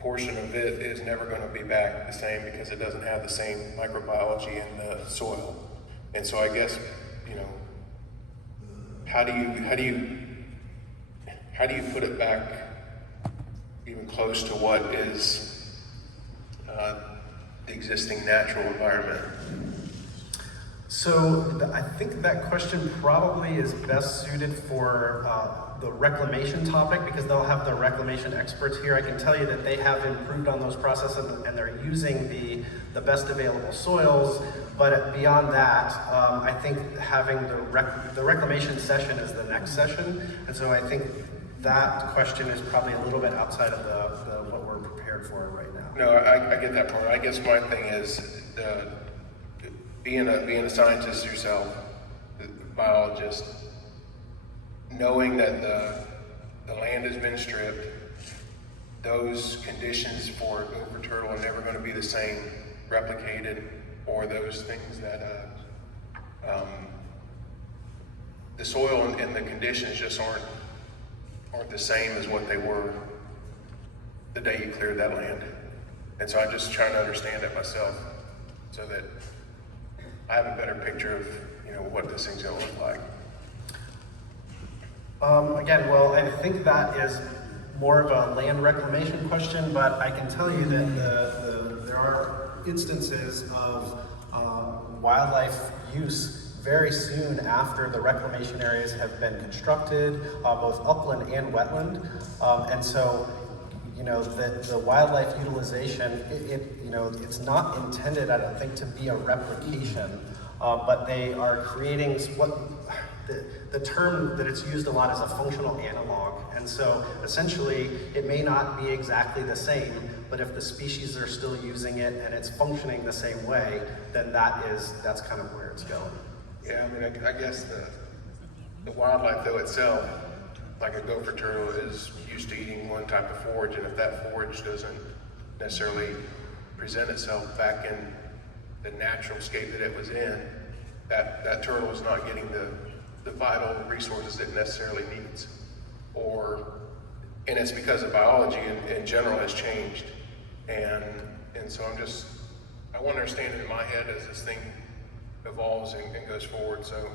portion of it is never going to be back the same because it doesn't have the same microbiology in the soil. And so I guess, you know, how do you put it back even close to what is the existing natural environment? So I think that question probably is best suited for the reclamation topic, because they'll have the reclamation experts here. I can tell you that they have improved on those processes and they're using the best available soils. But beyond that, I think having the reclamation session is the next session. And so I think that question is probably a little bit outside of what we're prepared for right now. No, I get that part. I guess my thing is being a scientist yourself, a biologist, knowing that the land has been stripped, those conditions for gopher turtle are never going to be the same replicated, or those things that the soil and the conditions just aren't the same as what they were the day you cleared that land. And so I'm just trying to understand it myself so that I have a better picture of, you know, what this thing's gonna look like. Again, well, I think that is more of a land reclamation question, but I can tell you that there are instances of wildlife use very soon after the reclamation areas have been constructed, both upland and wetland. And so, you know, the wildlife utilization, it's not intended, I don't think, to be a replication, but they are creating what the term that it's used a lot is a functional analog. And so essentially it may not be exactly the same, but if the species are still using it and it's functioning the same way, then that's kind of where it's going. Yeah, I mean, I guess the wildlife though itself, like a gopher turtle, is used to eating one type of forage, and if that forage doesn't necessarily present itself back in the natural state that it was in, that turtle is not getting the vital resources it necessarily needs. And it's because of biology in general has changed. And so I want to understand it in my head as this thing evolves and goes forward. So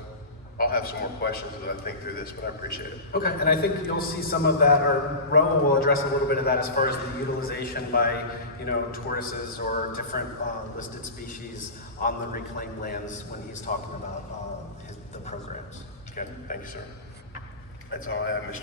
I'll have some more questions as I think through this, but I appreciate it. Okay, and I think you'll see some of that, or Raul will address a little bit of that as far as the utilization by, tortoises or different listed species on the reclaimed lands when he's talking about the programs. Okay, thank you, sir. That's all I have, Mr.